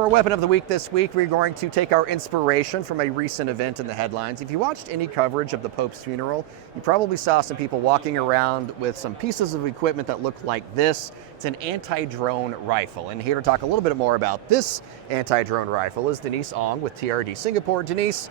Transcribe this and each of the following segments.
For our weapon of the week this week, we're going to take our inspiration from a recent event in the headlines. If you watched any coverage of the Pope's funeral, you probably saw some people walking around with some pieces of equipment that look like this. It's an anti-drone rifle. And here to talk a little bit more about this anti-drone rifle is Denise Ong with TRD Singapore. Denise,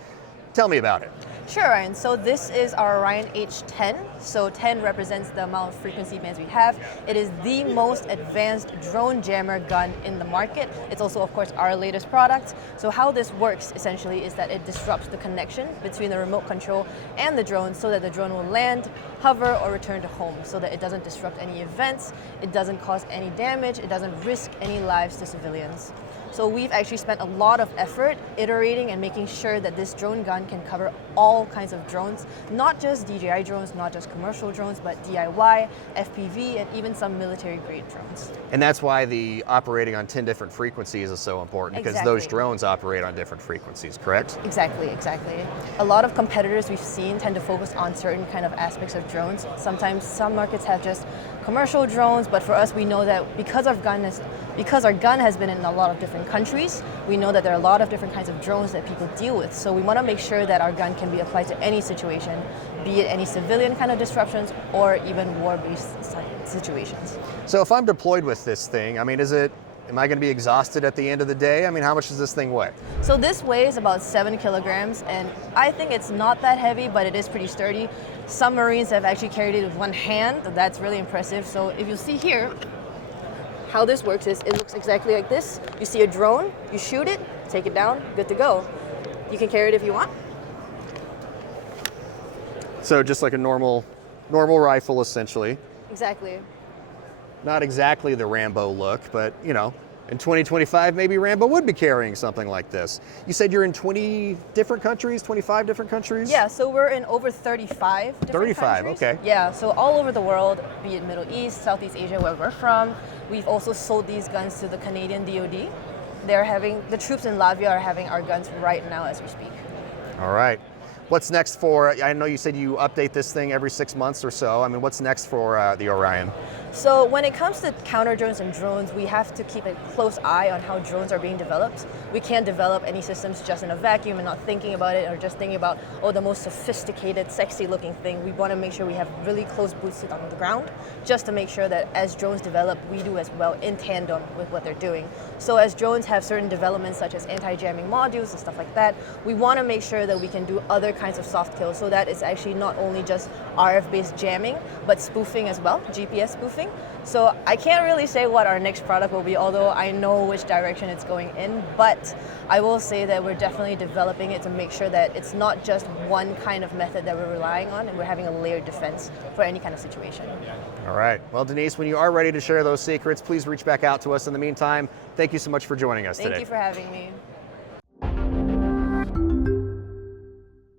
tell me about it. Sure, Ryan. So this is our Orion H10. So 10 represents the amount of frequency bands we have. It is the most advanced drone jammer gun in the market. It's also, of course, our latest product. So how this works essentially is that it disrupts the connection between the remote control and the drone so that the drone will land, hover, or return to home so that it doesn't disrupt any events, it doesn't cause any damage, it doesn't risk any lives to civilians. So we've actually spent a lot of effort iterating and making sure that this drone gun can cover all kinds of drones, not just DJI drones, not just commercial drones, but DIY, FPV, and even some military-grade drones. And that's why the operating on 10 different frequencies is so important, because those drones operate on different frequencies, correct? Exactly. A lot of competitors we've seen tend to focus on certain kind of aspects of drones. Sometimes some markets have just commercial drones, but for us, we know that because our gun has been in a lot of different countries, we know that there are a lot of different kinds of drones that people deal with. So we want to make sure that our gun can be applied to any situation, be it any civilian kind of disruptions or even war-based situations. So if I'm deployed with this thing, I mean, am I going to be exhausted at the end of the day? I mean, how much does this thing weigh? So this weighs about 7 kilograms, and I think it's not that heavy, but it is pretty sturdy. Some Marines have actually carried it with one hand. That's really impressive. So if you see here, how this works is it looks exactly like this. You see a drone, you shoot it, take it down, good to go. You can carry it if you want. So just like a normal rifle, essentially. Exactly. Not exactly the Rambo look, but you know, in 2025, maybe Rambo would be carrying something like this. You said you're in 20 different countries, 25 different countries? Yeah, so we're in over 35 different countries. Okay. Yeah, so all over the world, be it Middle East, Southeast Asia, where we're from. We've also sold these guns to the Canadian DoD. The troops in Latvia are having our guns right now as we speak. All right. What's next I know you said you update this thing every 6 months or so. I mean, what's next for the Orion? So when it comes to counter drones and drones, we have to keep a close eye on how drones are being developed. We can't develop any systems just in a vacuum and not thinking about it or just thinking about, the most sophisticated, sexy looking thing. We want to make sure we have really close boots on the ground just to make sure that as drones develop, we do as well in tandem with what they're doing. So as drones have certain developments such as anti-jamming modules and stuff like that, we want to make sure that we can do other kinds of soft kills so that it's actually not only just RF-based jamming, but spoofing as well, GPS spoofing. So I can't really say what our next product will be, although I know which direction it's going in, but I will say that we're definitely developing it to make sure that it's not just one kind of method that we're relying on, and we're having a layered defense for any kind of situation. All right. Well, Denise, when you are ready to share those secrets, please reach back out to us. In the meantime, thank you so much for joining us today. Thank you for having me.